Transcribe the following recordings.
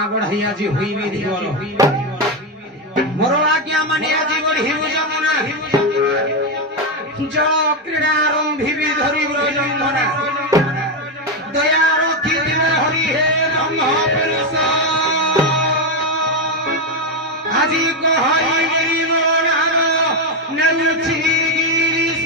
भावना बढ़ाई आज हुई भी दिवर मोर आज्ञा माने आज बढ़िबो जमुना जल क्रीड़ा आरंभी भी धरी ब्रजमना दया रखी दिव हरि हे ब्रह्म पुरुष আজি কহাই গরিব নাম নেউছি গিরিশ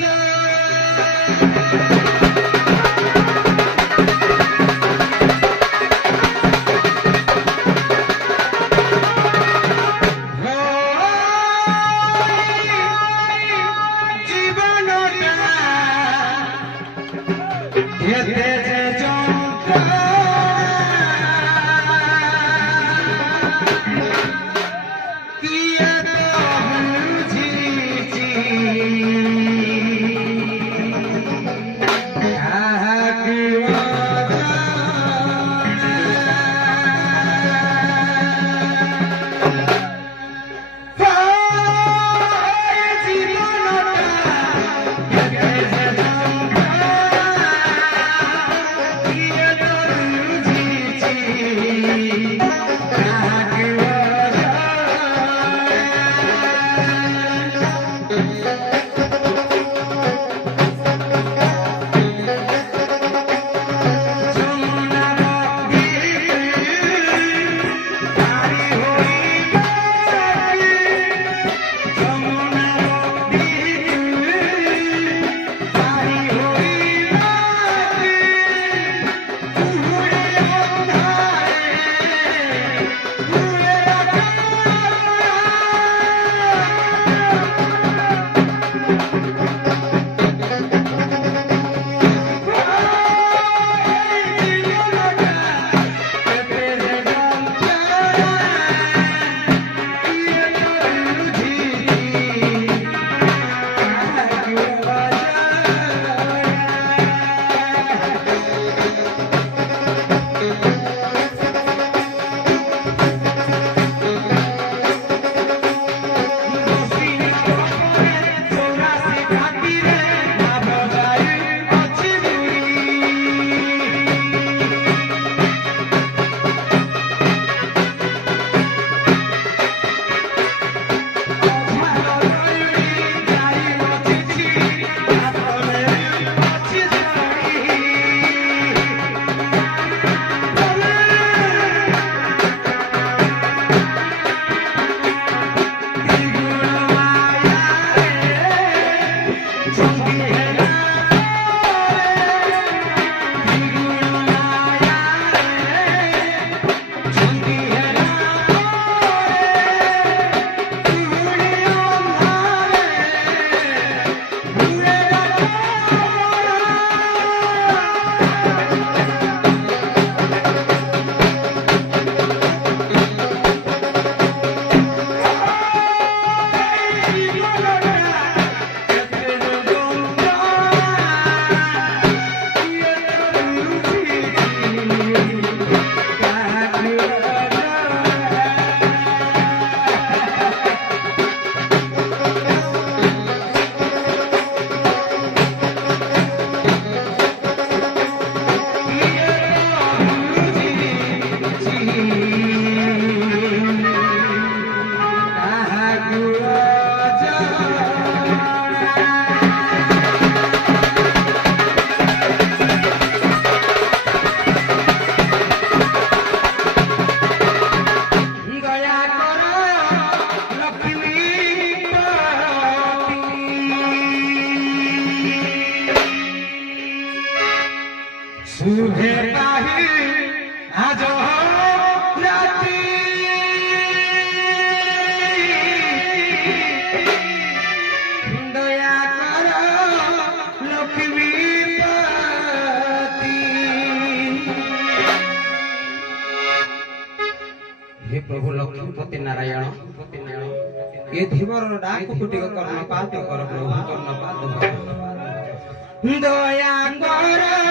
प्रभु लक्ष्मीपति नारायण ये धीवर डाक कुटी कर्णपात कर प्रभु कर्णपात दया कर दया कर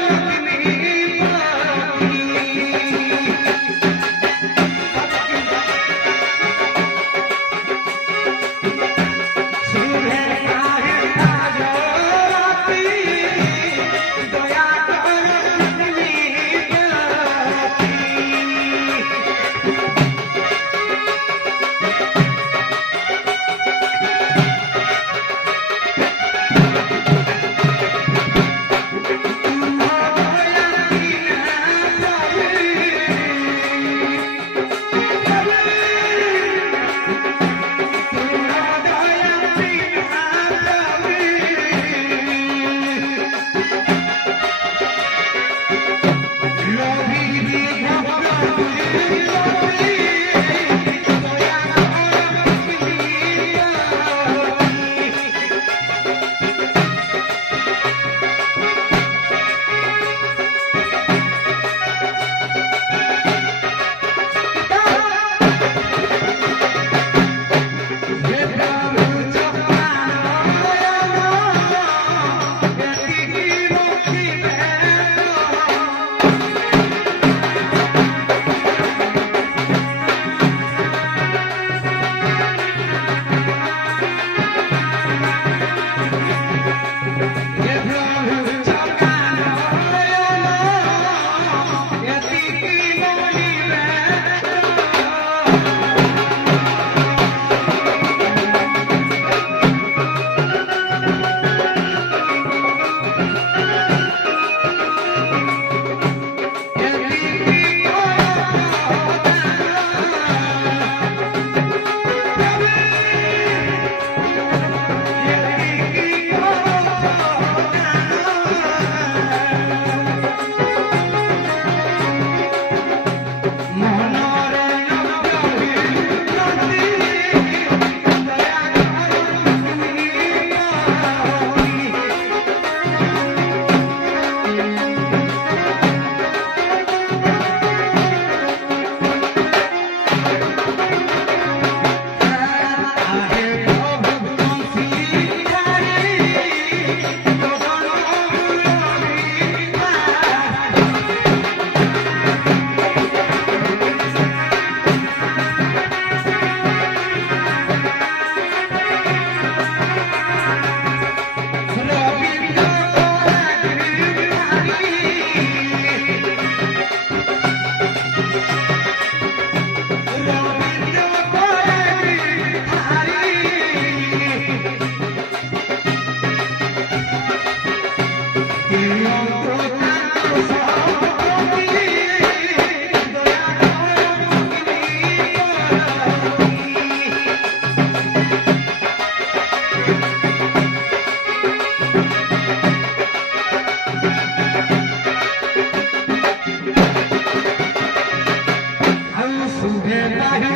পাহি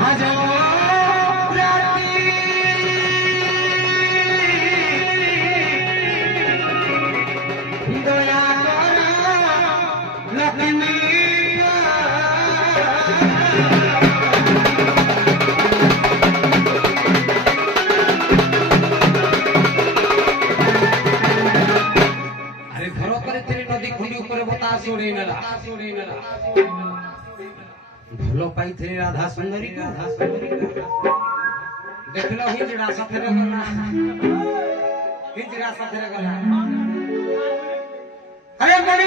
আজ রাতি দয়া কর লক্ষ্মী ଭଲ ପାଇଥିଲେ ରାଧା ସୁନ୍ଦରୀ ଦେଖିଲ ହିଞ୍ଜିଡ଼ା ସାଥିରେ ଗଲା ହିଞ୍ଜିଡ଼ା ସାଥିରେ ଗଲା ଆରେ ମଣି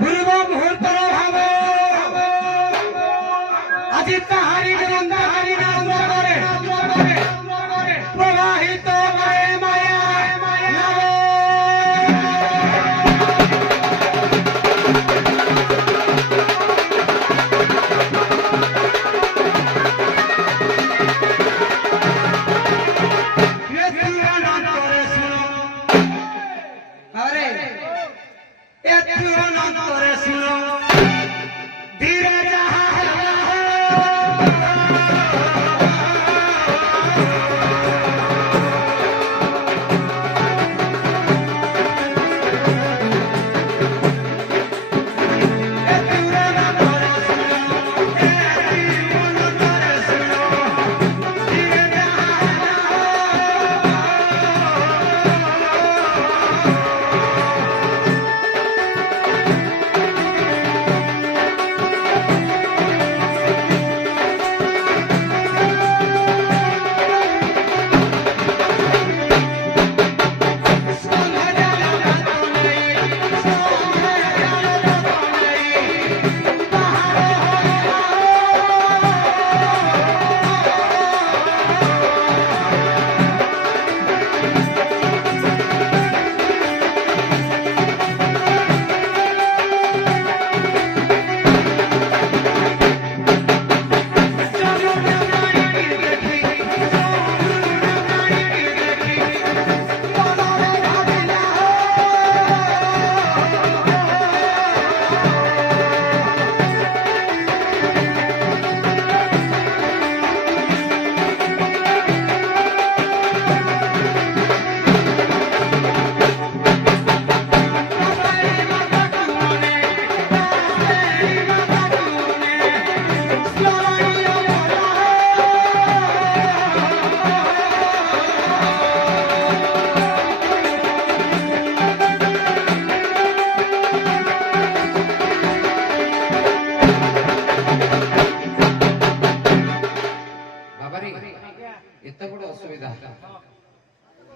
ପୂର୍ବ ମୁହୂର୍ତ୍ତର ଭାବ ଆଜି ତାହାରି ଗନ୍ଧାହାରି ନାମରେ ପ୍ରବାହିତ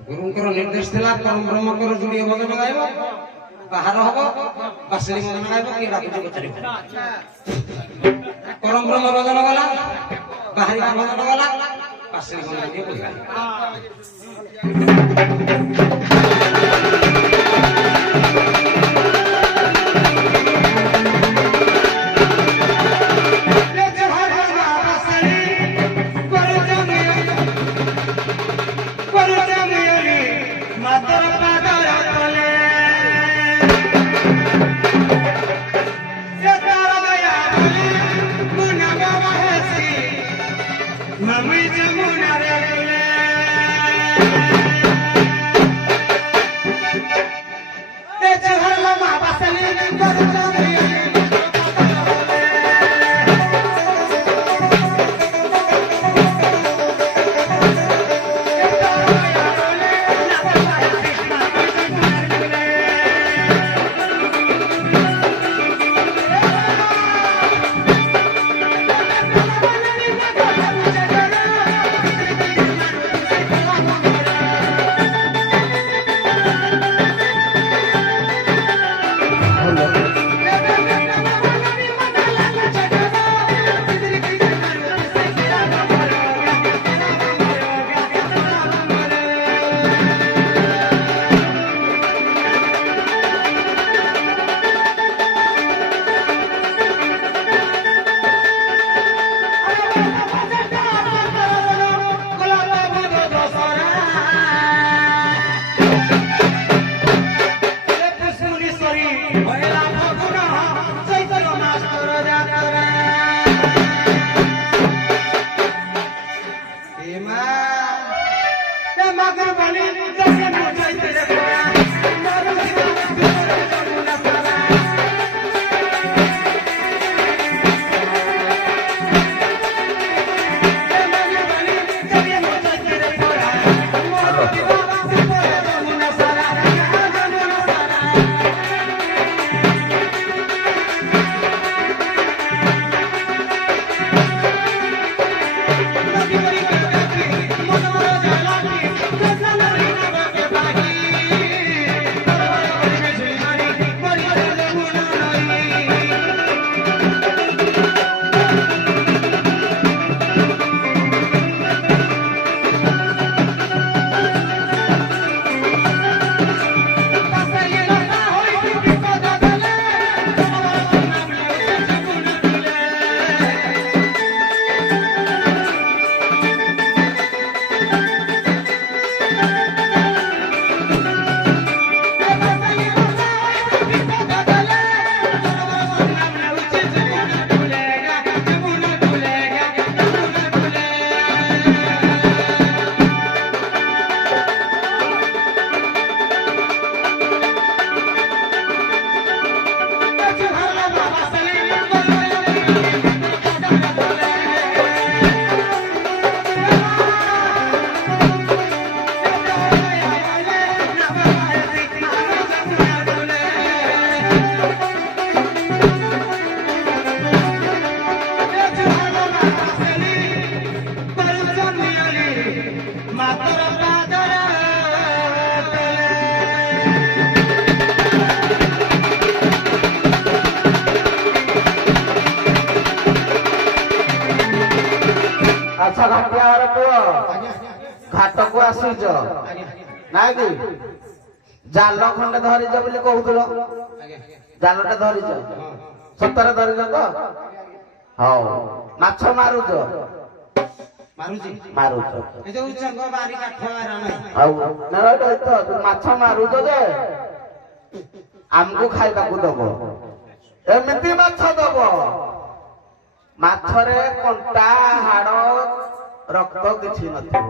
ଗୁରୁଙ୍କର ନିର୍ଦ୍ଦେଶ ଥିଲା ବ୍ରହ୍ମଙ୍କର ଯୋଡ଼ିଏ ଭଜନ ଗାଇବ ବାହାର ହବ ବାସଳି ଭଜନ ଗାଇବ କିଏ ଡାକୁଛି ପଚାରିବ ପରମ ବ୍ରହ୍ମ ଭଜନ ଗଲା ବାହାରିକା ଭଜନ ଗଲା ବାସଳି ଭଜନ କିଏ କହିବା ମାଛ ଘାଟିଆ ଘର ପୁଅ ଘାଟକୁ ଆସିଛ ନାଇଁ କି ଜାଲ ଖଣ୍ଡେ ଧରିଛ ବୋଲି କହୁଥିଲ ଜାଲଟା ଧରିଛ ସତରେ ଧରିଛ ତ ହଉ ମାଛ ମାରୁଛ ମାରୁଛ ଆଉ ମାଛ ମାରୁଛ ଯେ ଆମକୁ ଖାଇବାକୁ ଦବ ଏମିତି ମାଛ ଦବ ମାଛରେ କଣ୍ଟା ହାଡ଼ ରକ୍ତ କିଛି ନଥିବ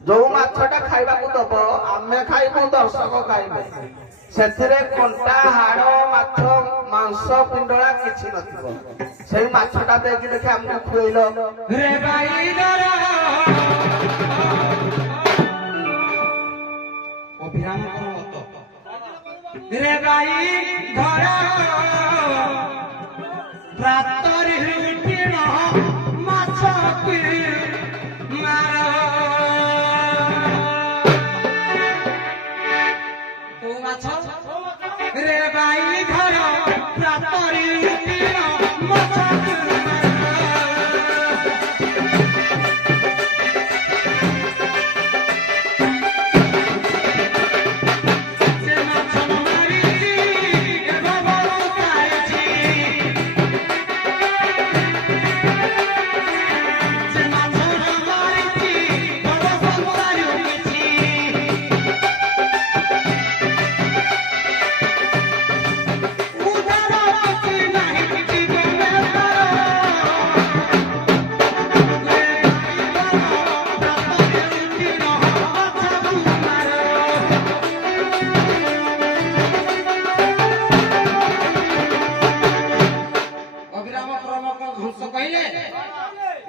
ଯୋଉ ମାଛଟା ଖାଇବାକୁ ଦବ ଆମେ ଖାଇବୁ ଦର୍ଶକ ଖାଇବେ ସେଥିରେ କଣ୍ଟା ହାଡ଼ ମାଛ ମାଂସ ପିଣ୍ଡଳା କିଛି ନଥିବ ସେଇ ମାଛଟା ଦେଇକି ଦେଖି ଆମକୁ ଖୁଏଇଲ रे भाई धर प्रातरी टिण माछ मार ओ माछ रे भाई धर प्रातरी टिण माछ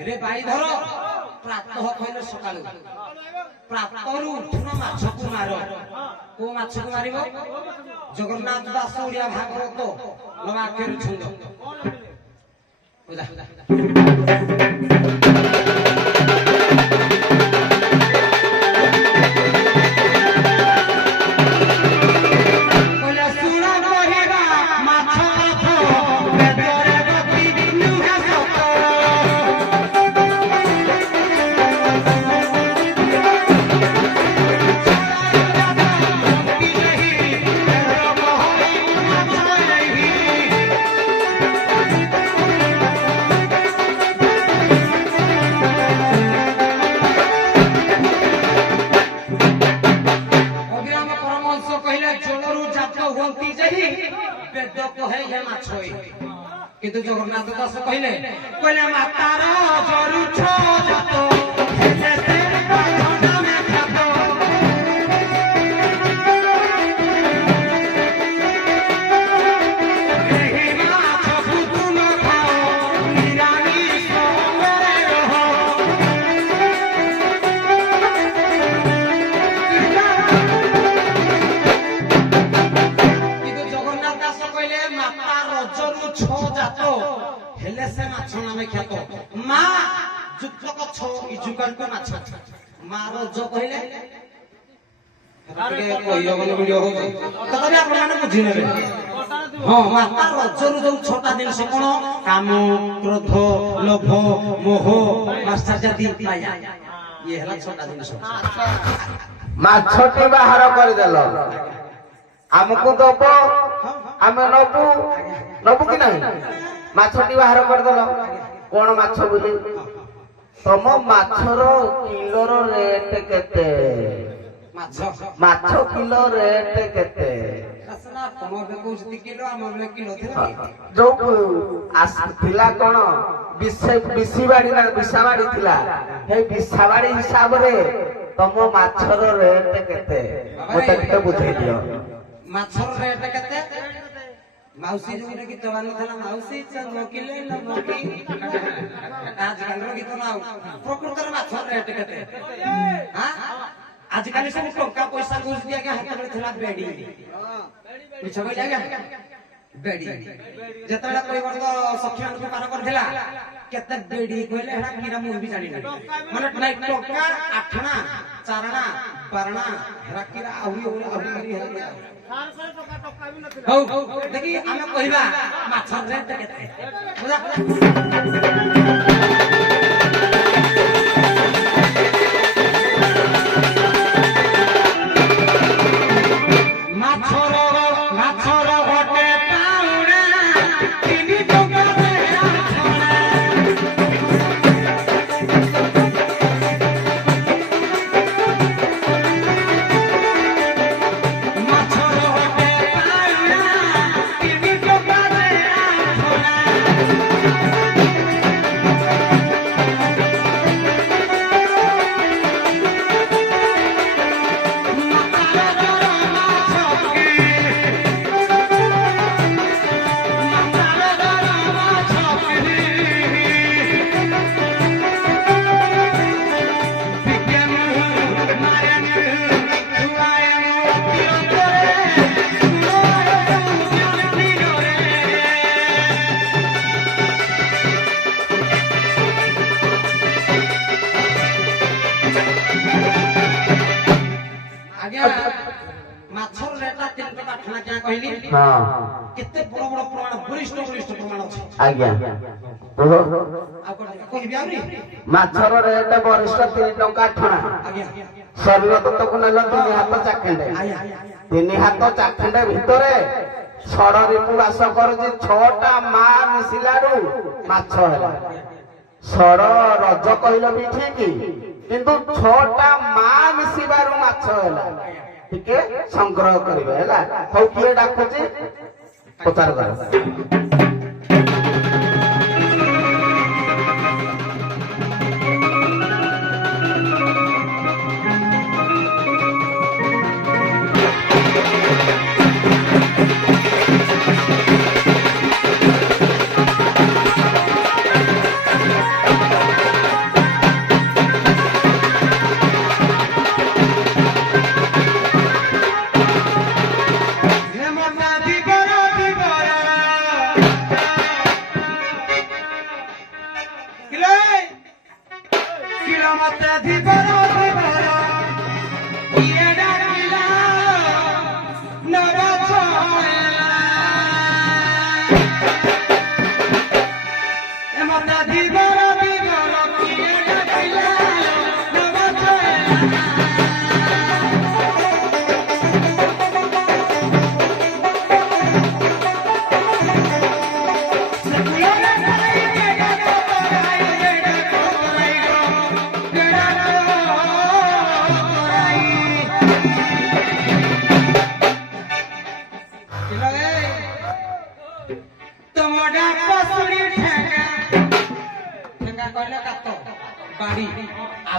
रे भाई धर प्रातः कहले सकाळु प्रातरू उठुन माछकु मार को माछकु मारिबो जगन्नाथ दास ओडिया भागवत लवाक्यर छंद बुझा किंतु जगन्नाथ दास कहले कहले मातार जरुछ जातो हेले से बांधना में खातो एही माछ तुम खाओ निरामिष करे रहो किंतु जगन्नाथ दास कहले मातार जरुछ हेले से माछ नामे ख्यात मा जुक्तक छ इजुकाल को माछ मारो जो कहले के कहियो गन वीडियो हो जे ततबे आपण माने बुझि नेबे हां माता रजरु जो छोटा दिन से कोन काम क्रोध लोभ मोह मात्सर्य माया ये हला छोटा दिन से माछटी बाहर कर देलो हमको दबो हमें नबु नबु कि नहीं माछटी बाहर कर देलो कोन माछ बोली तम माछर किलोर रेट केते माछ किलो रेट केते जो आसला कौन विषाबाड़ी विषाबाड़ी थिला हे विषाबाड़ी हिसाब रे तम माछर रेट केते मते के बुझे दियो माछर रेट केते माउसी जो ने गीत गान थला माउसी चमकिले नमकी आज काल गीत नाउ प्रकृतर माछर रेट केते हां आज काल सब टोका पैसा घुस दिया के हाथ में थला बेडी पूछ गई लागा बेडी जतला कोई वर्ग सख्यान को पार करथिला केते बेडी कहले हेडा कीरा मु भी जानि माने नहीं टोका आठना चारणा बारणा हेडा कीरा आउरी आउरी हो देखि आमे कहिबा माछर रेट केते बुझा କାଠଣା କିଆ କହିଲି ହଁ କେତେ ବଡ଼ ବଡ଼ ପ୍ରମାଣ ବରିଷ୍ଠ ପ୍ରମାଣ ଅଛି ଆଜ୍ଞା ଓହୋ ଆଉ କଣ କହିବି ଆହୁରି ମାଛର ରେଟ ବରିଷ୍ଠ 3 ଟଙ୍କା ଆଠଣା ଆଜ୍ଞା ଶରୀର ତତ୍ତ୍ୱକୁ ନେଲ 3 ହାତ ଚାଖେଣ୍ଡେ ଆଜ୍ଞା 3 ହାତ ଚାଖେଣ୍ଡେ ଭିତରେ ଷଡ଼ରିପୁ ବାସ କରୁଛି 6ଟା ମା ମିଶିଲାରୁ ମାଛ ହେଲା ଷଡ଼ ରଜ କହିଲ ବି ଠିକ କିନ୍ତୁ 6ଟା ମା ମିଶିବାରୁ ମାଛ ହେଲା ଟିକେ ସଂଗ୍ରହ କରିବେ ହେଲା ହଉ କିଏ ଡାକୁଛି ପଚାର କର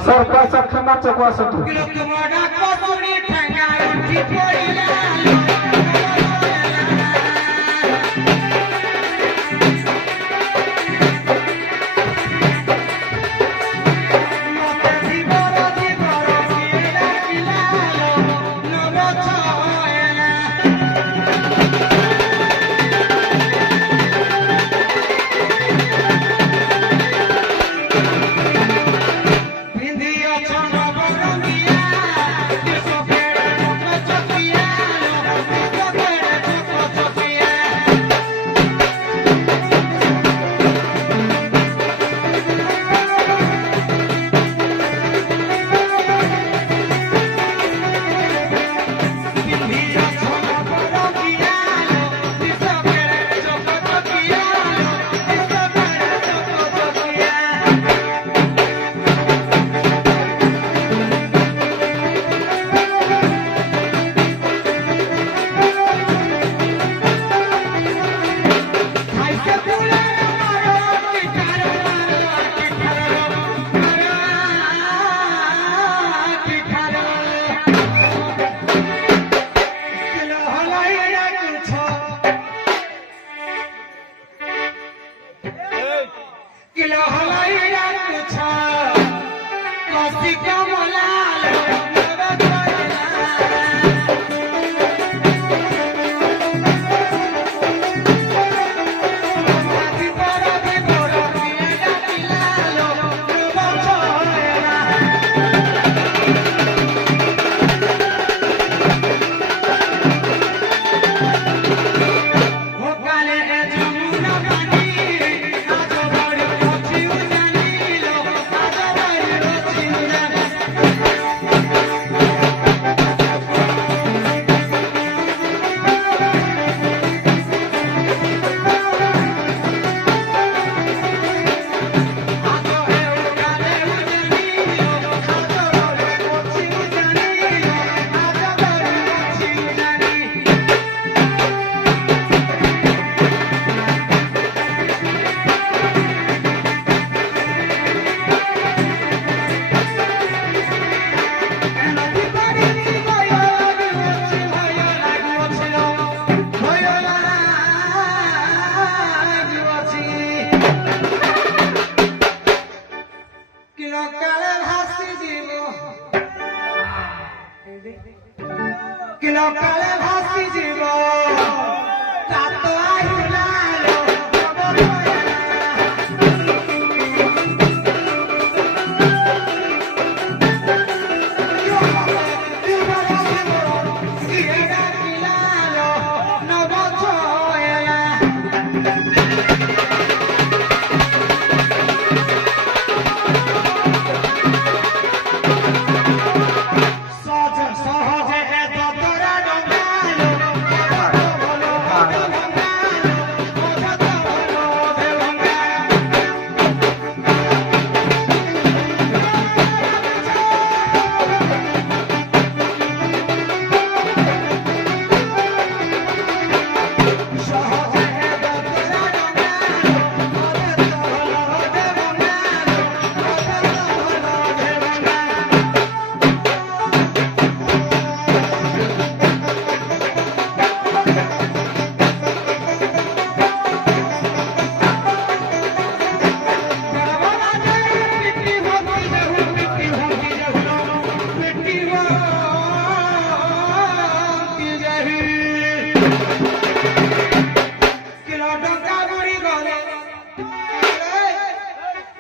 सरकार सक्षम चकवा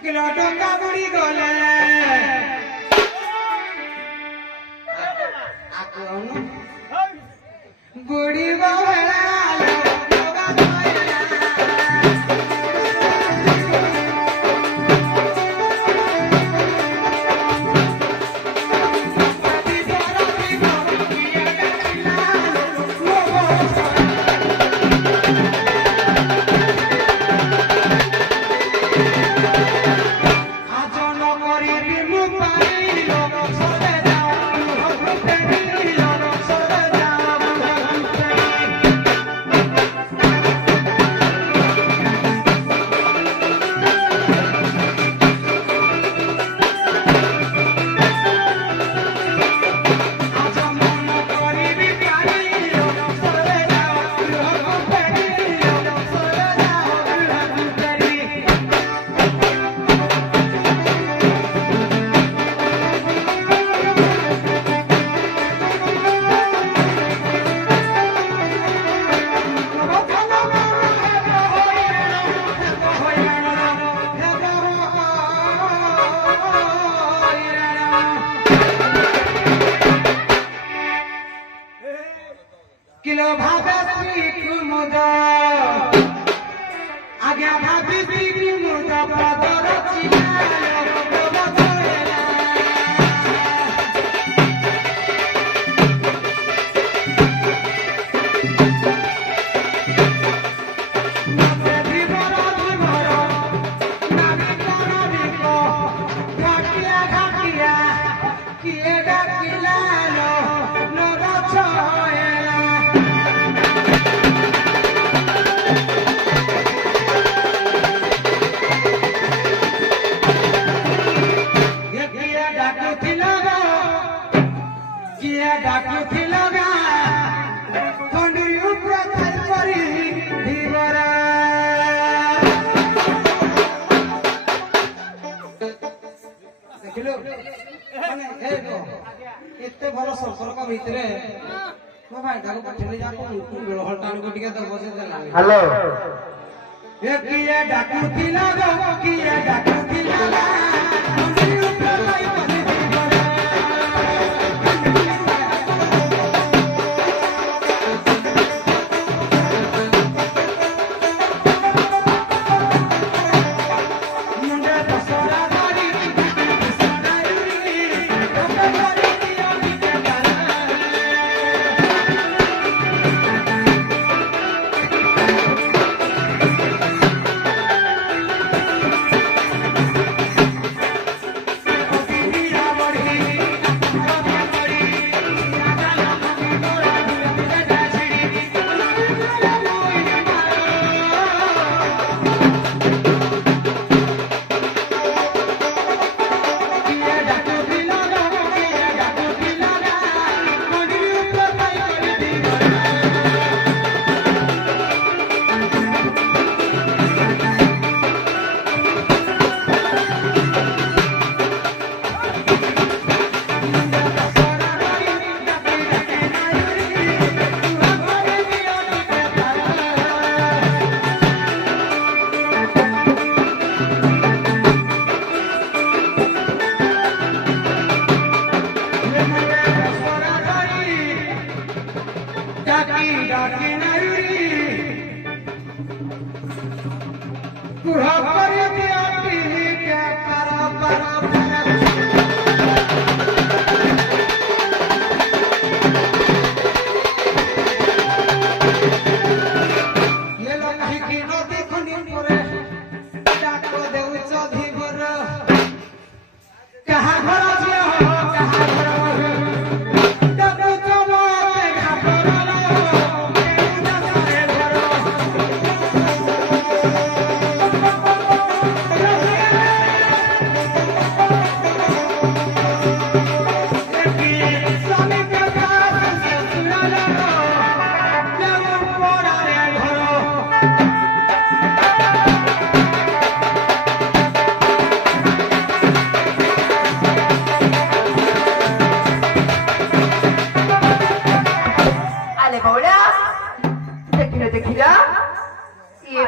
কিলো টঙ্কা বুড়ি গলে আকনু বুড়ি বাবা किलो भागा कुमुद आगे भाभी कुमुद पदर किए डाकिला एते भलो सरसरक भितरे मो भाई ताको पठेली जा को हलटान को टिके दबो से देला हेलो ए किए डाकुथिला गो किए डाकुथिला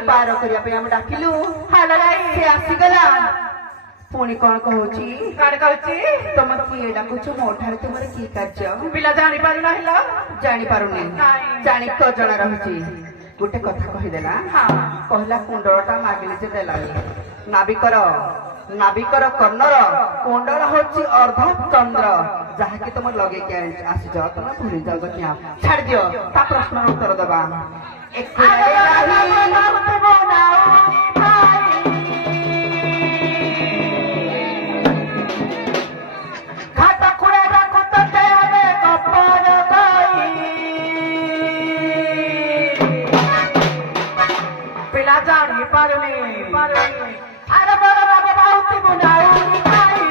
पार करने डाकिलु हाँ लगा से आसीगला ପୁଣି କଣ କହୁଛି କାଣ କହୁଛି ତମେ କିଏ ଡାକୁଛ ମୋ ଠାରେ ତୁମର କି କାର୍ଯ୍ୟ ପିଲା ଜାଣିପାରୁନାହିଁଲ ଜାଣିପାରୁନି ନାଇଁ। ଜାଣି ତ ଜଣା ରହୁଛି ଗୋଟେ କଥା କହିଦେଲା ହଁ କହିଲା କୁଣ୍ଡଳଟା ମାଗିଲି ଯେ ଦେଲାନି ନାବିକର କର୍ଣ୍ଣର କୁଣ୍ଡଳ ହଉଛି ଅର୍ଧ ଚନ୍ଦ୍ର ଯାହାକି ତମେ ଲଗେଇକି ଆସିଛ ତମେ ଭୁଲି ଯାଉଛ କିଆ ଛାଡି ଦିଅ ତା ପ୍ରଶ୍ନର ଉତ୍ତର ଦବା ପିଲା ଜାଣିପାରୁନି ଆରେ ବଡ଼ ବାବା ବହୁତ ବୁଝାଉନି ଭାଇ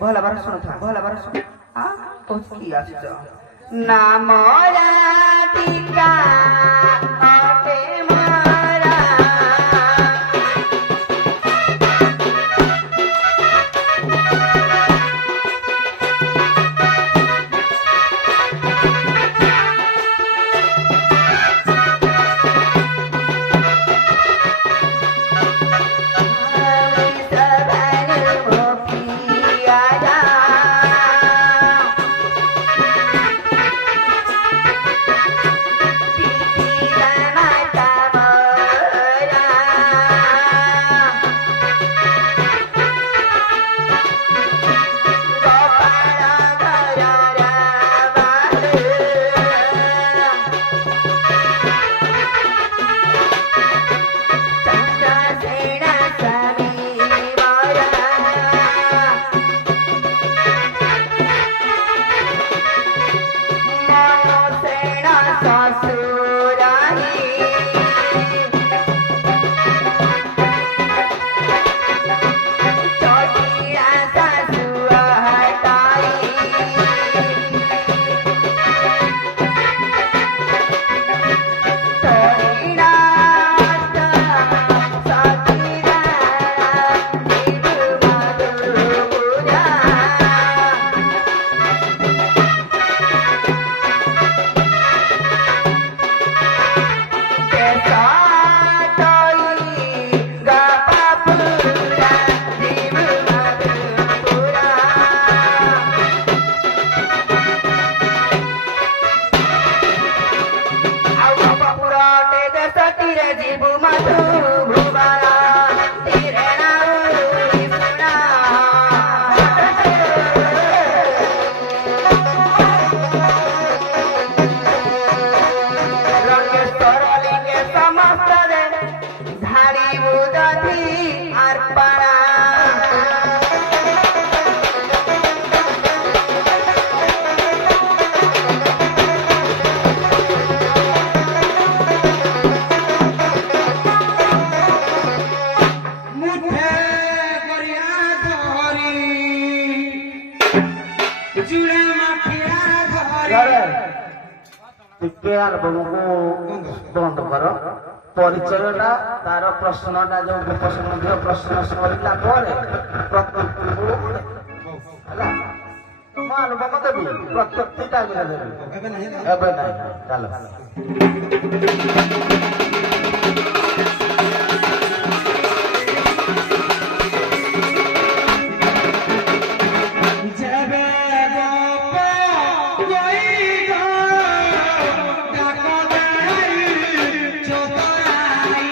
ଭଲ ବାର ଶୁଣୁଥା ଭଲ ବାର ଶୁଣ କି ଆସିଛ ନାମ ରାଧିକା ଅଟେ ମରା ଧୀରେ ଯିବୁ ମଧୁ ଭୁବନ ଧୀରେ ନାଉରି ଶୁଣା ରଙ୍ଗେଶ୍ୱର ଲିଙ୍ଗେ ସମସ୍ତରେ ଧାରିବୁ ଯଦି ଅର୍ପଣା মুঠে করিয়া ধরি চূড়া মাঠিয়া ধরি ଟିକେ ଆଲବମକୁ ବନ୍ଦ କର ପରିଚୟଟା ତାର ପ୍ରଶ୍ନଟା ଯୋଉ ଉପସଂହାର ପ୍ରଶ୍ନ ସରିଲା ପରେ ପ୍ରତ୍ୟୁକ୍ତିକୁ ହେଲା ତୁମ ଆଲବମ ଦେବି ପ୍ରତ୍ୟୁକ୍ତି ଟାଇମରେ ଦେବି ଏବେ ନାହିଁ ନା? ଏବେ ନାହିଁ ଚାଲ যেবে গপ গইগ ডাক দেই চোতাই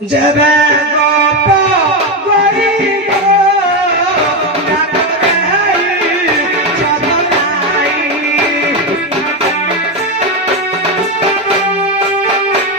যেবে গপ গইগ ডাক দেই চোতাই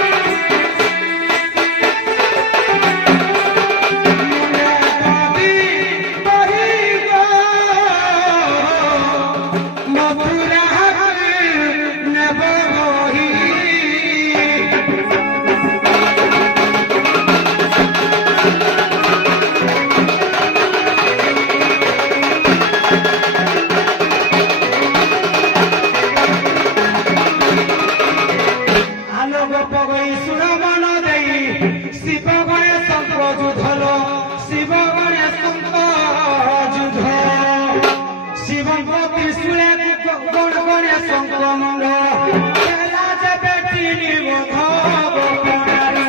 শিব গণেশঙ্ক যুধল শিব গণেশঙ্ক যুধ শিবঙ্ক ত্রিশূলে গণেশঙ্ক মঙ্গ বেটি নিবোধ গোপনারী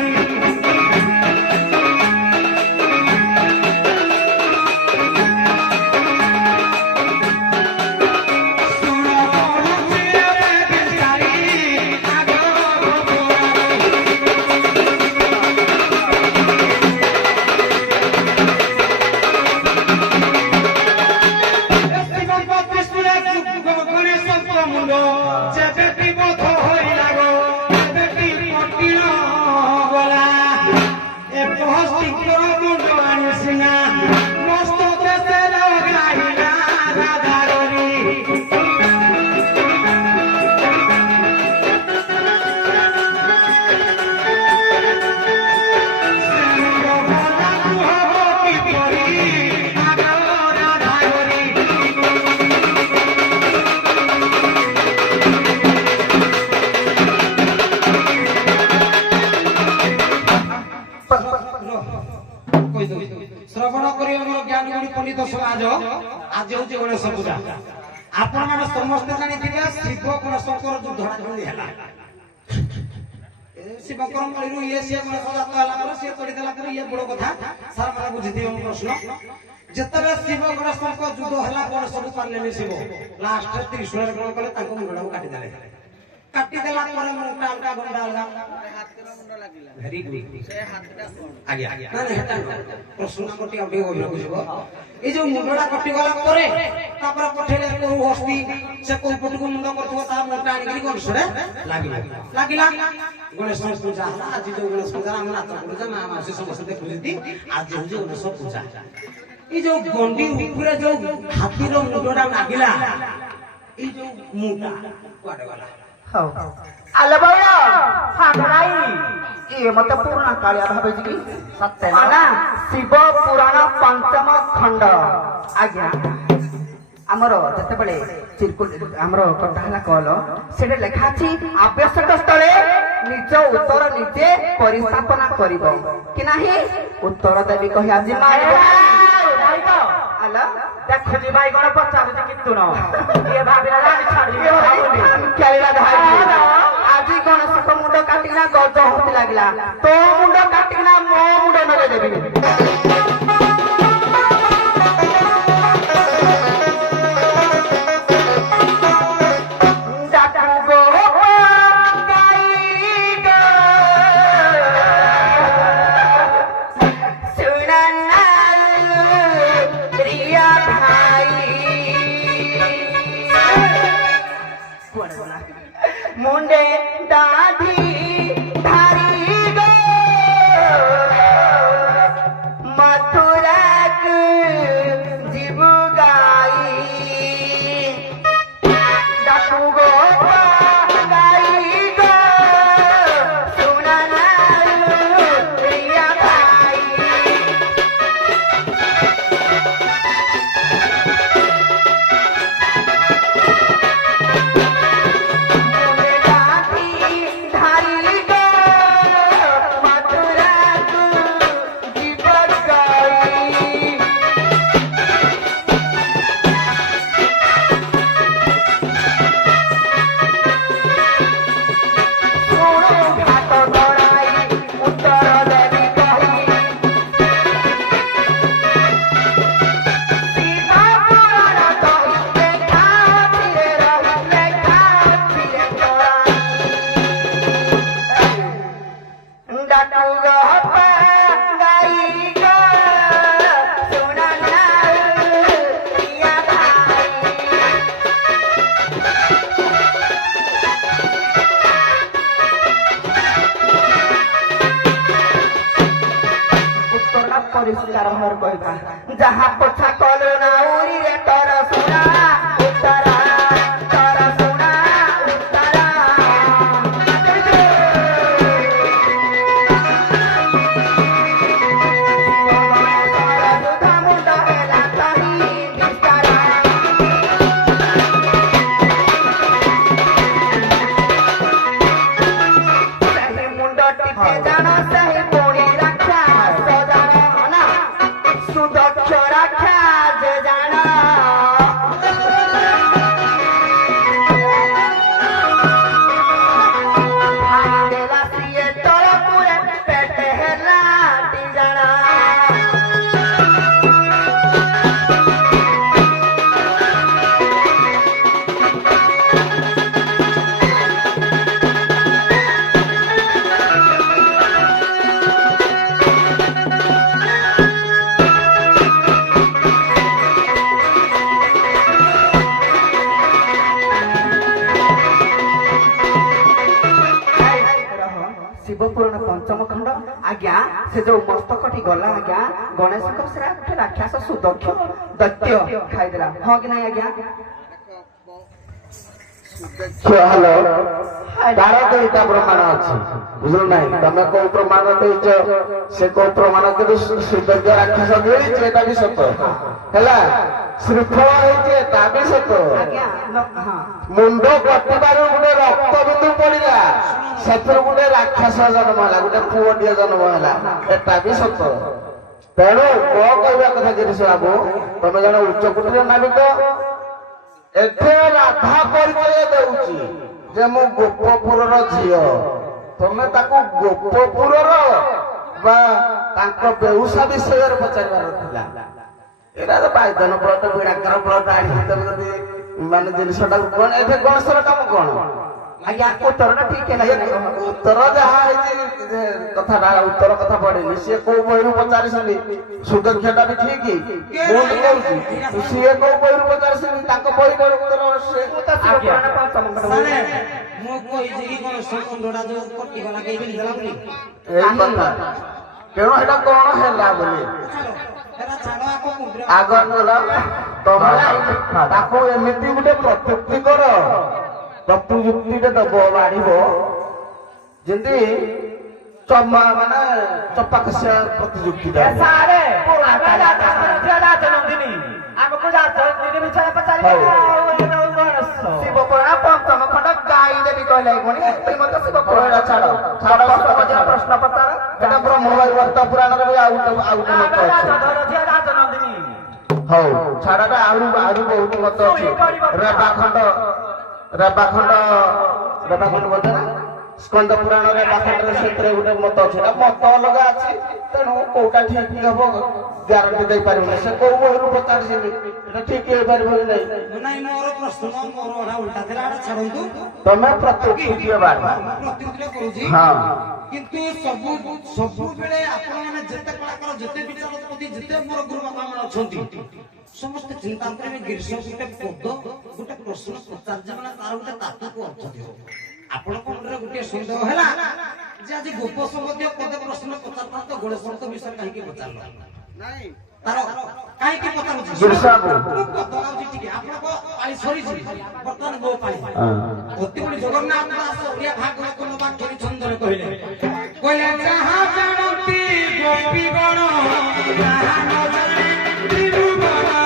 শ্রবণ করি আমার জ্ঞান গুণী পণ্ডিত সমাজ আজ হচ্ছে গণেশ পূজা আপন মানে সমস্তে জানিথিবে শিব গণেশঙ্কর যুদ্ধটা যেমন হেলা শিবঙ্কর মଳିରୁ ଇଏ ସିଏ ଗଣେଶ ଜାତ ହେଲା ପରେ ସିଏ ତୋଳି ଦେଲା ପରେ ଇଏ ବଡ କଥା ସାର୍ ମାନେ ବୁଝିଥିବେ ମୋ ପ୍ରଶ୍ନ ଯେତେବେଳେ ଶିବ ଗଣେଶଙ୍କ ଯୁଦ୍ଧ ହେଲା ପରେ ସବୁ ପାରିଲେନି ଶିବ ଲାଷ୍ଟରେ ତ୍ରିଶୂଳରେ କଣ କଲେ ତାଙ୍କ ମୁଣ୍ଡଟାକୁ କାଟିଦେଲେ କାଟିଦେଲା ପରେ ମୁଣ୍ଡଟା ଅଲଗା ଗଣ୍ଡା ଅଲଗା ଭେରି ଗୁଡ୍ ଆଜ୍ଞା ମାନେ ହେଟା ପ୍ରଶ୍ନ କୋଟି ଆଉ ଟିକେ ଅଭିନୟ ଯିବ এই যে মুন্ডটা কটিগলা পরে তারপরে পঠেলে কোন হস্তি সে কোন পটুকু মুন্ড করথিব তা মুন্ডটা আনিকি গণেশরে লাগিলা গণেশ পূজা হলা আজ যে গণেশ পূজা আমরা নাচ করুছা মা মাসে সমস্ত দেখুছি আজ হচ্ছে গণেশ পূজা এই যে গন্ডি উপরে যে হাতির মুন্ডটা লাগিলা এই যে মুন্ডটা কুয়াড়ে গলা ହଉ ଆଲୋ ବଉଳ ହାଗରାଇ ଇଏ ମତେ ପୁରୁଣା କାଳିଆ ଭାବୁଛି କି ସତେ ନା ଶିବ ପୁରାଣ ପଞ୍ଚମ ଖଣ୍ଡ ଆଜ୍ଞା ଆମର ଯେତେବେଳେ ଆମର କଥା ହେଲା କଲ ସେଠି ଲେଖା ଅଛି ଆବଶ୍ୟକ ସ୍ଥଳେ ନିଜ ଉତ୍ତର ନିଜେ ପରିସ୍ଥାପନା କରିବ କି ନାହିଁ ଉତ୍ତର ଦେବି କହି ଆଜି ମାରିବ ଦେଖୁଛି ଭାଇ କଣ ପଚାରୁଛି କିନ୍ତୁ ଇଏ ଭାବିଲା ଆଜି ଗଣେଶଙ୍କ ମୁଣ୍ଡ କାଟିକିନା ଗଜ ହତି ଲାଗିଲା ତୋ ମୁଣ୍ଡ କାଟିକିନା ମୋ ମୁଣ୍ଡ ନଗେଇ ଦେବି मुंडे दाढ़ी धारी गो मथुरा जीव गाई डाकू गो गाई गो सुना प्रिया भाई परिष्कार भाव कहता जहाँ पोछा कल नाउरी रे तर सुना उतरा तर सुना उतरा मुंड हेला तही दिस्तारा सही मुंड टिपे जाना सही पोड़ी रक्षा सुदक्ष रक्षा जे जाना देला सिए तोर पूरे पेट हेला टी जाना शिवपुराण पंचम खंड आज्ञा से जो मस्तकटी गला आज्ञा गणेश गोटे राक्षस सुदक्ष दैत्य खाईदेला हाँ कि नहीं आज्ञा हेलो तार दुईटा प्रमाण अच्छी बुझल ना तुम कौ प्रमाण देच से कौ प्रमाण के सुदर्य राक्षस मिलता भी सत है श्रीफल होता भी सत मुंड कटिबार गोटे रक्त बिंदु पड़ा से गोटे राक्षस जन्म है गोटे पुअटे जन्म है एटा भी सत तेणु मो कहवा कथा गिरीश बाबू तुम जन उच्चकोटी नाविक एथे राधा परिचय देउची जे मु गोपपुरर झियो तमे ताकू गोपपुरर बा तांको बेउसा विषय रे पचारबार थिला एरा तो बायदन प्लट बिडाकर प्लट आनी तमे माने जिनिसटा कोन एथे गणेशर काम कोन ଆଜ୍ଞା ଉତ୍ତରଟା ଠିକ ହେଲା କି ନାହିଁ? ଉତ୍ତର ଯାହା ହେଇଛି କଥାଟା ଉତ୍ତର କଥା ପଡିନି ସିଏ କୋଉ ବହିରୁ ପଚାରିଛନ୍ତି ସୁଦକ୍ଷଟା ବି ଠିକ ଭୁଲ କହୁଛି ସିଏ କୋଉ ବହିରୁ ପଚାରିଛନ୍ତି ତାଙ୍କ ବହିର ଉତ୍ତର ସେ ଶିବପୁରାଣ ପଞ୍ଚମ ଖଣ୍ଡ ସାରେ ମୁଁ କହିଛି କି କଣ ସମୁଦ୍ରଟା ଯୋଉ କଟିଗଲା କେହି ବିଲିଦେଲା ବୋଲି ଏଇ କଥା ତେଣୁ ଏଇଟା କଣ ହେଲା ବୋଲି ଏରା ଛାଡ ଆଗ ମୁଦ୍ରା ଆଗ ଗଲା ତମେ ତାକୁ ଏମିତି ଗୋଟେ ପ୍ରତ୍ୟୁକ୍ତି କର ପ୍ରତ୍ୟୁକ୍ତିଟେ ଦବ ବାଢିବ ଯେମିତି ମାନେ ଚପାକସିଆ ପ୍ରତିଯୁକ୍ତିଟା ସାରେ ରାଜନନ୍ଦିନୀ ଆମକୁ ରାଜନୀତି ବିଷୟରେ ପଚାରିବେ ଶିବପୁରାଣ ପଞ୍ଚମ ଖଣ୍ଡ ଗାଈ ଦେବୀ କହିଲେ ପୁଣି ଶ୍ରୀମନ୍ତ ଶିବପୁରାଣ ଛାଡ ପ୍ରଶ୍ନ ପଚାର ଏଟା ବ୍ରହ୍ମବାୟୁବର୍ତ୍ତ ପୁରାଣରେ ବି ଆଉ ଗୋଟେ ମତ ଅଛି ରାଜନନ୍ଦିନୀ ହଉ ଛାଡଟା ଆହୁରି ବହୁତ ମତ ଅଛି ରେବାଖଣ୍ଡ ବୋଧେ ନା ସ୍କନ୍ଦ ପୁରାଣରେ ରେବାଖଣ୍ଡରେ ସେଥିରେ ଗୋଟେ ମତ ଅଛି ମତ ଅଲଗା ଅଛି ତେଣୁ କୋଉଟା ଠିକ ହବ ଗ୍ୟାରେଣ୍ଟି ଦେଇପାରିବୁନି ସେ କୋଉ ବହିରୁ ପଚାରିଛନ୍ତି এটা ଠିକ ହେଇପାରିବ କି ନାହିଁ ନାଇଁ ମୋର ପ୍ରଶ୍ନ ମୋର ଅଧା ଉଲ୍ଟା ଥିଲା ଏଟା ଛାଡନ୍ତୁ ତମେ ପ୍ରତ୍ୟୁକ୍ତି ବାଢ ପ୍ରତିକ୍ରିୟା କରୁଛି ହଁ କିନ୍ତୁ ସବୁବେଳେ ଆପଣମାନେ ଯେତେ କଳାକାର ଯେତେ ବିଚାରପତି ଯେତେ ମୋର ଗୁରୁ ବାପା ମାନେ ଅଛନ୍ତି ସମସ୍ତେ ଚିନ୍ତା କରିବେ ଗ୍ରୀଷ୍ମ ଗୋଟେ ପ୍ରଶ୍ନ ପଚାରିଛି ମାନେ ତାର ଗୋଟେ ତାତ୍ତ୍ୱିକ ଅର୍ଥ ଥିବ ଆପଣଙ୍କ ମନରେ ଗୋଟିଏ ସନ୍ଦେହ ହେଲା ଯେ ଆଜି ଗୋପ ସମ୍ବନ୍ଧୀୟ ପଦେ ପ୍ରଶ୍ନ ପଚାରିଥାନ୍ତ ଗୋଳେଶ୍ୱର ବିଷୟରେ କାହିଁକି ପଚାରିଲ ତାର କାହିଁକି ପଚାରୁଛି ପଚାରୁଛି ଟିକେ ଆପଣଙ୍କ ପାଳି ସରିଛି ବର୍ତ୍ତମାନ ମୋ ପାଳି ଅତିବଳି ଜଗନ୍ନାଥ ଦାସ ଓଡ଼ିଆ ଭାଗବତ ନବାକ୍ଷରୀ ଛନ୍ଦରେ କହିଲେ ଯାହା ଜାଣନ୍ତି ଗୋପୀଗଣ ତାହା ନ ଜାଣେ ତ୍ରିଭୁବନ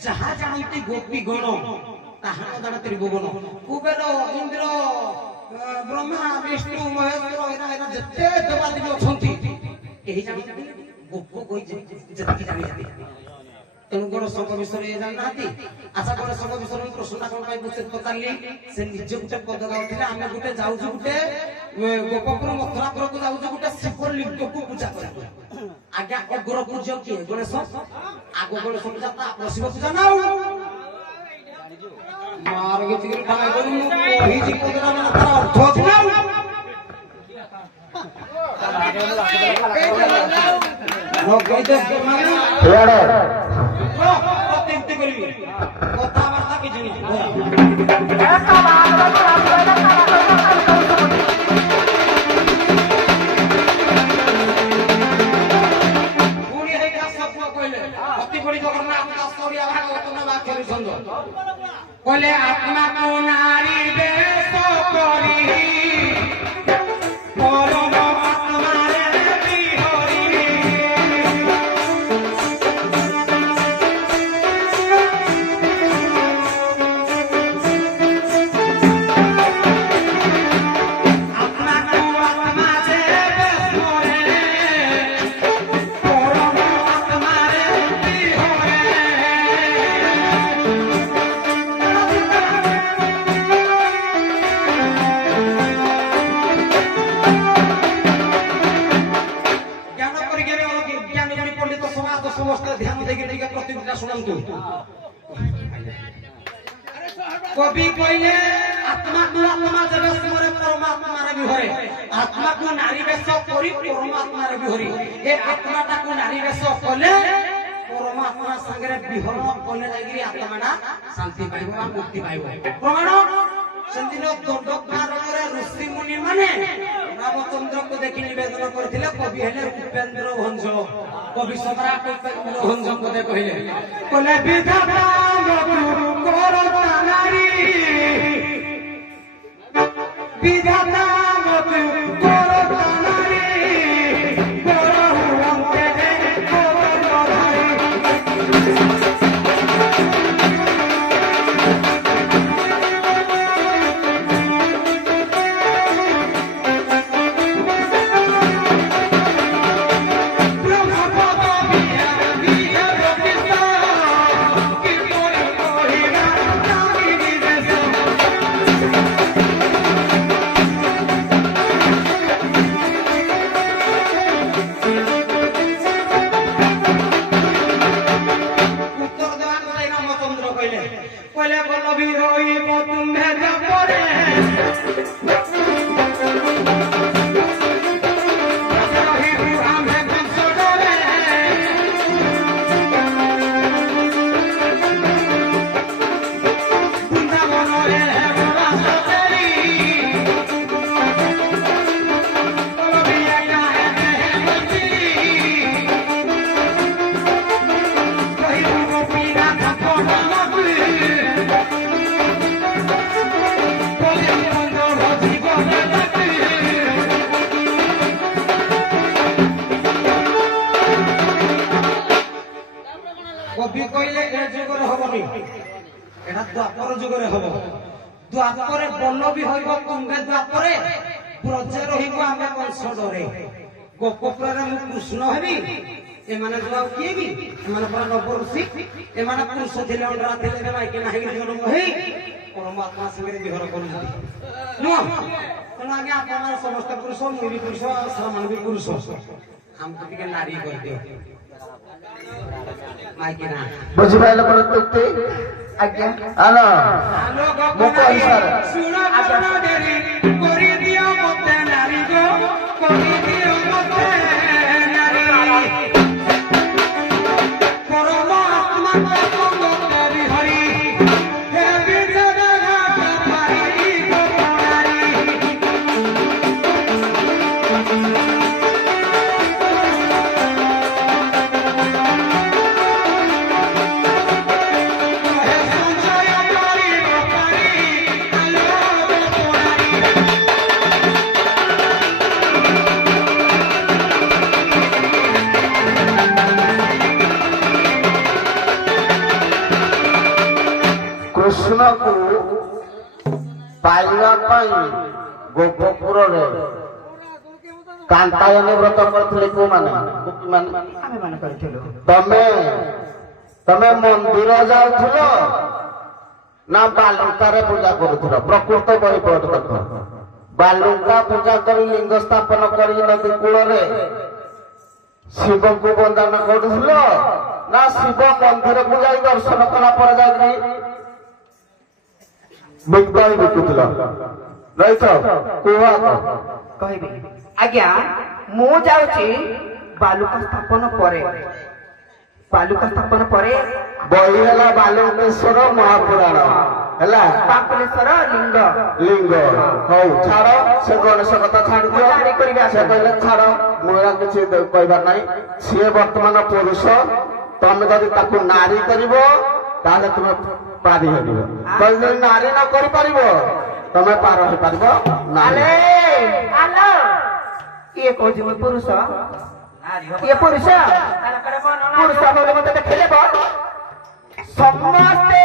ଯାହା ଜାଣନ୍ତି ଗୋପୀ ଗଣ ତାହା ନ ଜାଣେ ତ୍ରିଭୁବନ କୁବେର ଇନ୍ଦ୍ର ବ୍ରହ୍ମା ବିଷ୍ଣୁ ମହେଶ୍ୱର ଏରା ଯେତେ ଦେବାଦେବୀ ଅଛନ୍ତି କେହି ଜାଣିଛନ୍ତି ଗୋପ କହିଛି ଯେତିକି ଜାଣିଛନ୍ତି ତେଣୁ ଗଣ ସଂଘ ବିଷୟରେ ଜାଣିନାହାନ୍ତି ଆଶା ଗଣ ସଂଘ ବିଷୟରେ ମୁଁ ପ୍ରଶ୍ନଟା କଣ ପାଇଁ ପଚାରିଲି ସେ ନିଜେ ଗୋଟେ ପଦ ଗାଉଥିଲେ ଆମେ ଗୋଟେ ଯାଉଛୁ ଗୋଟେ ଗୋପପୁର ମଥୁରାପୁରକୁ ଯାଉଛୁ ଗୋଟେ ଶିବଲିଙ୍ଗକୁ ପୂଜା କରିବାକୁ ଆଜ୍ଞା ଅଗ୍ର ପୂଜ୍ୟ କିଏ ଗଣେଶ ଆଗ ଗଣେଶ ପୂଜା ତ ଆପଣ ଶିବ ପୂଜା ନା ମାର କିଛି ଠାଇ କରି ମୁଁ କହିଛି ପଦଟା ମାନେ ତାର ଅର୍ଥ ଅଛି ନା ପ୍ରତିନିଧି କରିବି କଥାବାର୍ତ୍ତା କିଛି ନାହିଁ କହିଲେ ଆତ୍ମାକୁ ନାରୀ ବେଶ କରି ପରମ ଆତ୍ମାରେ ବିହରି ଆତ୍ମାକୁ ଆତ୍ମାରେ ବେଶ କରି ପରମ ଆତ୍ମାରେ ବିହରି ସମସ୍ତେ ଧ୍ୟାନ ଦେଇକି ଟିକେ ପ୍ରତିକ୍ରିୟା ଶୁଣନ୍ତୁ କବି କହିଲେ ଆତ୍ମାକୁ ଆତ୍ମା ଯେବେ ସ୍ମରେ ପରମାତ୍ମାରେ ବିହରେ ଆତ୍ମାକୁ ନାରୀ ବେଶ କରି ପରମାତ୍ମାରେ ବିହରି ଏ ଆତ୍ମାଟାକୁ ନାରୀ ବେଶ କଲେ ପରମାତ୍ମା ସାଙ୍ଗରେ ବିହରଣ କଲେ ଯାଇକିରି ଆତ୍ମାଟା ଶାନ୍ତି ପାଇବ ବା ମୁକ୍ତି ପାଇବ ପ୍ରମାଣ ସେଦିନ ଦଣ୍ଡକାରଣରେ ଋଷି ମୁନି ମାନେ ରାମଚନ୍ଦ୍ରଙ୍କୁ ଦେଖି ନିବେଦନ କରିଥିଲେ କବି ହେଲେ ଉପେନ୍ଦ୍ର ଭଞ୍ଜ କବି ସମ୍ରାଟ ଉପେନ୍ଦ୍ର ଭଞ୍ଜ ପଦେ କହିଲେ ବିଧାତା ନାରୀ ବିଧାତା কবি কইলে এ যুগরে হবনি এটা দ্বাপর যুগরে হব দ্বাপরে বল্লভী হইব তুমে দ্বাপরে ব্রজে রহিব আমি কংস ডরে গোপপুরে মু কৃষ্ণ হেবি এমানে যাও কিয়ে কি এমানে পরা নবরূষি এমানে পুরুষ ଥିଲେ অন্ডরা ଥିଲେ মাইকে নাহি জীবন মহি পরমাত্মা সঙ্গে বিহর করুଛନ୍ତି নুহ তেଣୁ ଆଜ୍ଞା ଆପଣମାନେ ସମସ୍ତ ପୁରୁଷ ମୁଁ ବି ପୁରୁଷ ସେମାନେ ବି ପୁରୁଷ ଆମକୁ ଟିକେ ନାରୀ କରିଦିଅ ମାଇକିନା ବୁଝିପାରିଲ ପ୍ରତ୍ୟୁକ୍ତି ଆଜ୍ଞା ଆଲୋ ଆଲୋ ମୁଁ କହି ସାରେ ଶୁଣ କର୍ଣ୍ଣ ଦେରି କରି ଦିଅ ମତେ ନାରୀ ଗো କରି ଦିଅ ମତେ ନାରୀ ପରମାତ୍ମା ତତ୍ତ୍ୱ ଦେବି ହରି ହେ ବିଜୟ ଘାଟ ଭାଇ ଗୋପାଳୀ କୃଷ୍ଣକୁ ପାଇବା ପାଇଁ ଗୋପପୁରରେ କାନ୍ତାୟନ ବ୍ରତ କରିଥିଲେ କୋଉମାନେ ଗୋପୀମାନେ ଆମେ ମାନେ କରିଥିଲୁ ତମେ ମନ୍ଦିର ଯାଉଥିଲ ନା ବାଲୁଙ୍କାରେ ପୂଜା କରୁଥିଲ ପ୍ରକୃତ ବହିପଟ ଦେଖ ବାଲୁଙ୍କା ପୂଜା କରି ଲିଙ୍ଗ ସ୍ଥାପନ କରି ନଦୀ କୂଳରେ ଶିବଙ୍କୁ ବନ୍ଦାନ କରୁଥିଲ ନା ଶିବ ମନ୍ଦିରକୁ ଯାଇ ଦର୍ଶନ କଲା ପରେ ଯାଇକି ବିକ୍ରୟ ବିକୁଥିଲ ରହିଛ କୁହ କହିବି ଆଜ୍ଞା ମୁଁ ଯାଉଛି ବାଲୁକା ସ୍ଥାପନ ପରେ ବହି ହେଲା ବାଲୁଙ୍କେଶ୍ୱର ମହାପୁରାଣ ହେଲା ବାଙ୍କୁଲେଶ୍ୱର ଲିଙ୍ଗ ହଉ ଛାଡ ସେ ଗଣେଶ କଥା ଛାଡିଦିଅ ସେ କହିଲେ ଛାଡ ମୁଁ କିଛି କହିବାର ନାହିଁ ସିଏ ବର୍ତ୍ତମାନ ପୁରୁଷ ତମେ ଯଦି ତାକୁ ନାରୀ କରିବ ତାହେଲେ ତୁମେ ପାରି ହେଇଯିବ ଯଦି ନାରୀ ନ କରିପାରିବ ତମେ ପାର ହେଇପାରିବ ନାରୀ କିଏ କହୁଛି ମୁଁ ପୁରୁଷ ଇଏ ପୁରୁଷ ବୋଲି ମତେ ଦେଖେଇଲେ ସମସ୍ତେ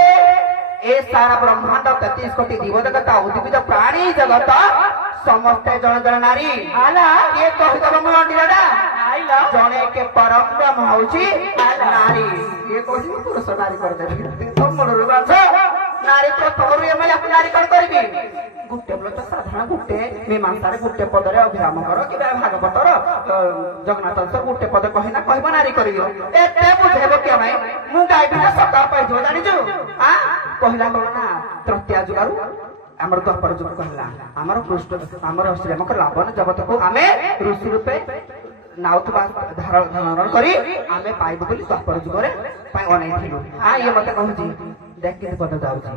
ଏ ସାରା ବ୍ରହ୍ମାଣ୍ଡ 33 କୋଟି ଜୀବ ଜଗତ ଉଦ୍ଭିଦ ପ୍ରାଣୀ ଜଗତ ସମସ୍ତେ ଜଣେ ଜଣେ ନାରୀ କିଏ କହିଦବ ମୋ ଅଣ୍ଡିରାଟା ଜଣେ କେ ପରମ ବ୍ରହ୍ମ ହଉଛି ନାରୀ କିଏ କହୁଛି ମୁଁ ପୁରୁଷ ନାରୀ କରିଦେବି ମୂଳରୁ ବାଛ ନାରୀ ପ୍ରଥମରୁ ଏମାନେ ନାରୀ କଣ କରିବି ଗୋଟେ ବୋଲେ ତ ସାଧାରଣ ଗୋଟେ ମୀମାଂସାରେ ଗୋଟେ ପଦରେ ଅଭିରାମ କର କିମ୍ବା ଭାଗବତର ଜଗନ୍ନାଥ ଗୋଟେ ପଦ କହିନା କହିବ ନାରୀ କରିବ ଏତେ ବୁଝେଇବ କିଏ ଭାଇ ମୁଁ ଗାଇବି ନା ସକାଳ ପାଇଯିବ ଜାଣିଛୁ କହିଲା କଣ ନା ତୃତୀୟ ଯୁଗରୁ ଆମର ଦ୍ୱାପର ଯୁଗ କହିଲା ଆମର କୃଷ୍ଣ ଆମର ଶ୍ରୀରାମଙ୍କ ଲାବଣ ଜଗତକୁ ଆମେ ଋଷି ରୂପେ ନାଉଥିବା ଧାରଣ କରି ଆମେ ପାଇବୁ ବୋଲି ଦ୍ୱାପର ଯୁଗରେ ପାଇଁ ଅନେଇଥିଲୁ ଇଏ ମତେ କହୁଛି ଦେଖ କେତେ ପଦ ଯାଉଛି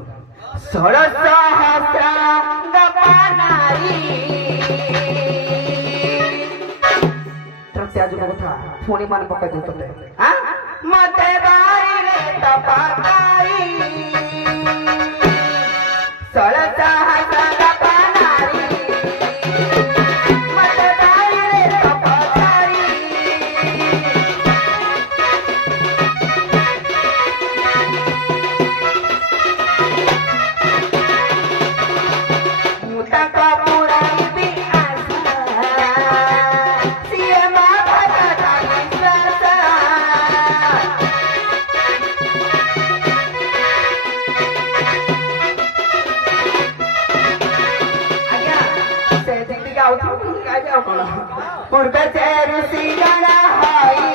16,000 तपानारी ତ୍ୟାଜ କଥା ପୁଣି ମାନେ ପକାଇ ଦଉ ତତେ ମତେ ବାରିରେ ତପାଇ ସଳତା ହାସା ପାନାରି ମତେ ବାରିରେ ତପାଇ ମୁଁ ତାଙ୍କ ପୁରାଇବି पूर्व से ऋषिगण हई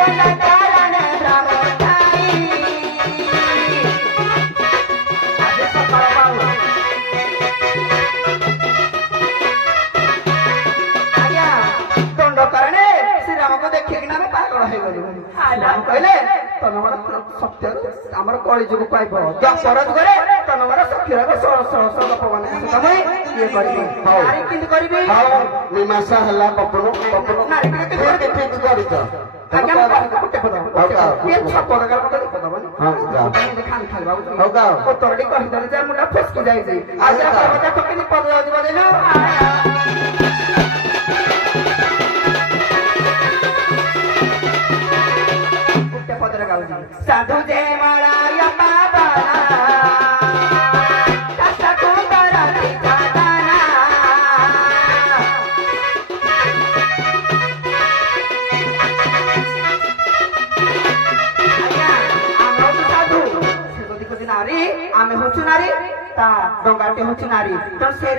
कारण ब्रह्मचारी आज्ञा दंड करणे श्रीराम को देखिकिना मैं पागल हो गलु राम कहले तनवर सत्य हमर कଳି जुग पाइब द्वापर जुगरे तनवर सख्य गपवान समय ये करबी नारी किंतु करबी मीमांसा ହେଲା ପପନ ପପନ नारी ଠିକ ଠିକ କରିଛ आज्ञा कुटे पद ये छपद गल पद पदबनी हां जा खान खाली बाबू हो गा ओ तोरडी कहि दले जे मुंडा फसकी जाई जे आज्ञा पर्वत ठकिनी पद जाउ बदेलो कुटे पद गाउ साधु जे माळा बाबा आमे होछु नारी ता डंगाटे होछु नारी तो से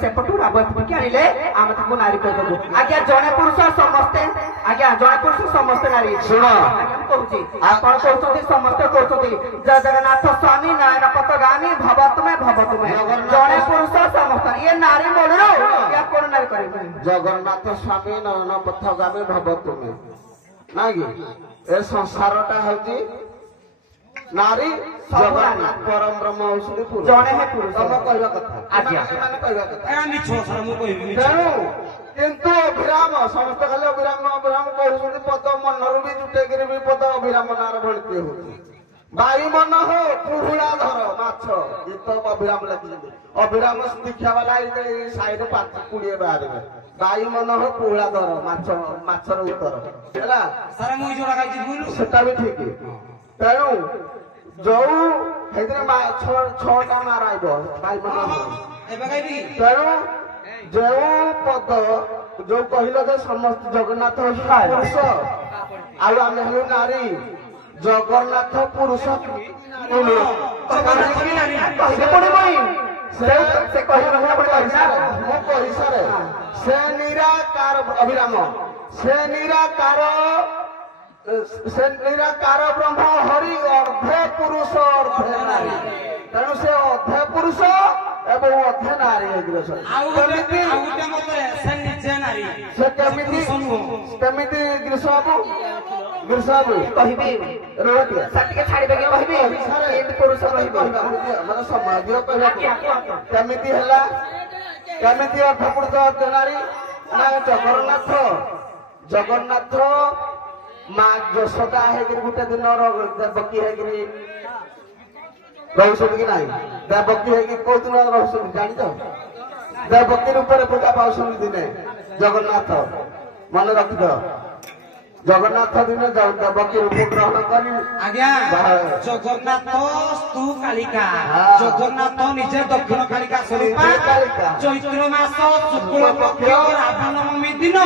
सेपटू राबय फुकी आनिले आमे ताको नारी कह दबो आज्ञा जने पुरुष समस्ते आज्ञा जने पुरुष समस्ते नारी सुनो आज्ञा कहूची आपण कहउती समस्ते कहउती जय जगन्नाथ स्वामी नयन पतगामी भवत में जने पुरुष समस्ते ये नारी मोडरो या कोन नारी करे जगन्नाथ स्वामी नयन पथगामी भवत में नागी ए संसारटा होची नारी जगन्नाथ परम ब्रह्म औषधि पुरुष जने है पुरुष तम कहवा कथा आज्ञा माने कहवा कथा ଏ ମିଛ ସାରା ମୁଁ କହିବି ତେଣୁ କିନ୍ତୁ ଅଭିରାମ ସମସ୍ତେ ଖାଲି ଅଭିରାମ ଅଭିରାମ କହୁଛନ୍ତି ପଦ ମନରୁ ବି ଜୁଟେଇକିରି ବି ପଦ ଅଭିରାମ ନାଁରେ ଭଳିକି ହଉଛି ବାୟୁମନ ହୋ କୁହୁଳା ଧର ମାଛ ଗୀତ ଅଭିରାମ ଲେଖିଛନ୍ତି ଅଭିରାମ ଦୀକ୍ଷା ବାଲା ଏଇ ସାଇରେ 20 ବାହାରିବେ ବାୟୁମନ ହୋ କୁହୁଳା ଧର ମାଛର ଉତ୍ତର ହେଲା ସାରା ମୁଁ ଯୋଉଟା ଖାଇଛି ଭୁଲ ସେଟା ବି ଠିକ ତେଣୁ ଯୋଉ ସେଇଥିରେ ଛଅଟା ମାରାଇବ ବାୟୁମନ ଏବେ ଖାଇବି ତେଣୁ ଯେଉଁ ପଦ ଯୋଉ କହିଲ ଯେ ସମସ୍ତ ଜଗନ୍ନାଥ ପୁରୁଷ ଆଉ ଆମେ ହେଲୁ ନାରୀ ଜଗନ୍ନାଥ ପୁରୁଷ ମୁଁ କହିସାରେ ସେ ନିରାକାର ଅଭିରାମ ସେ ନିରାକାର ବ୍ରହ୍ମ ହରି ଅର୍ଦ୍ଧେ ପୁରୁଷ ଅର୍ଦ୍ଧେ ନାରୀ ତେଣୁ ସେ ଅର୍ଦ୍ଧେ ପୁରୁଷ ଏବଂ ଅର୍ଦ୍ଧେ ନାରୀ ହେଇକି ଅଛନ୍ତି ଆଉ ଗୋଟେ ମତରେ ସେ ନିଜେ ନାରୀ ସେ କେମିତି ଗ୍ରୀଷ ବାବୁ କହିବି ରୁହ ଟିକେ ଛାଡ଼ିବେ କି କହିବି ଏମିତି ପୁରୁଷ ରହିବ ମାନେ ସମାଜର କହିବାକୁ କେମିତି ହେଲା କେମିତି ଅର୍ଦ୍ଧପୁରୁଷ ଅର୍ଦ୍ଧେ ନାରୀ ନା ଜଗନ୍ନାଥ ମା ଯଶୋଦା ହେଇକିରି ଗୋଟେ ଦିନ ଦେବକୀ ହେଇକିରି ରହୁଛନ୍ତି କି ନାହିଁ ଦେବକୀ ହେଇକି କୋଉ ଦିନ ରହୁଛନ୍ତି ଜାଣିଛ ଦେବକୀ ରୂପରେ ପୂଜା ପାଉଛନ୍ତି ଦିନେ ଜଗନ୍ନାଥ ମନେ ରଖିଥ ଜଗନ୍ନାଥ ଦିନ ଦେବକୀ ରୂପ ଗ୍ରହଣ କରି ଆଜ୍ଞା ଜଗନ୍ନାଥ ସ୍ତୁ କାଳିକା ଜଗନ୍ନାଥ ନିଜେ ଦକ୍ଷିଣ କାଳିକା ସ୍ୱରୂପା ଚୈତ୍ର ମାସ ଶୁକ୍ଳ ପକ୍ଷ ରାମନବମୀ ଦିନ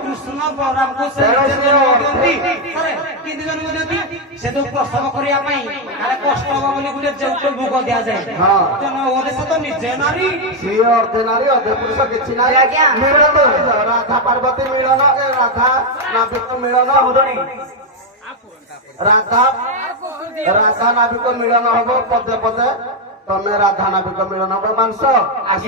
କୃଷ୍ଣ ବଳରାମଙ୍କୁ ସେ ନିଜେ ଜନ୍ମ ଦିଅନ୍ତି କେମିତି ଜନ୍ମ ଦିଅନ୍ତି ସେ ଯୋଉ ପ୍ରସବ କରିବା ପାଇଁ କାଳେ କଷ୍ଟ ହବ ବୋଲି ଗୋଟେ ଯୌତ ଭୋଗ ଦିଆଯାଏ ତେଣୁ ଓଡିଶା ତ ନିଜେ ନାରୀ ସିଏ ଅର୍ଦ୍ଧେ ନାରୀ ଅର୍ଦ୍ଧେ ପୁରୁଷ କିଛି ନାହିଁ ମିଳନ ରାଧା ପାର୍ବତୀ ମିଳନ ରାଧା ନାବିକ ମିଳନ ରାଧା ନାବିକ ମିଳନ ହବ ପଦେ ପଦେ ତମେ ରାଧା ନାବିକ ମିଳନ ହବ ମାଂସ ଆସ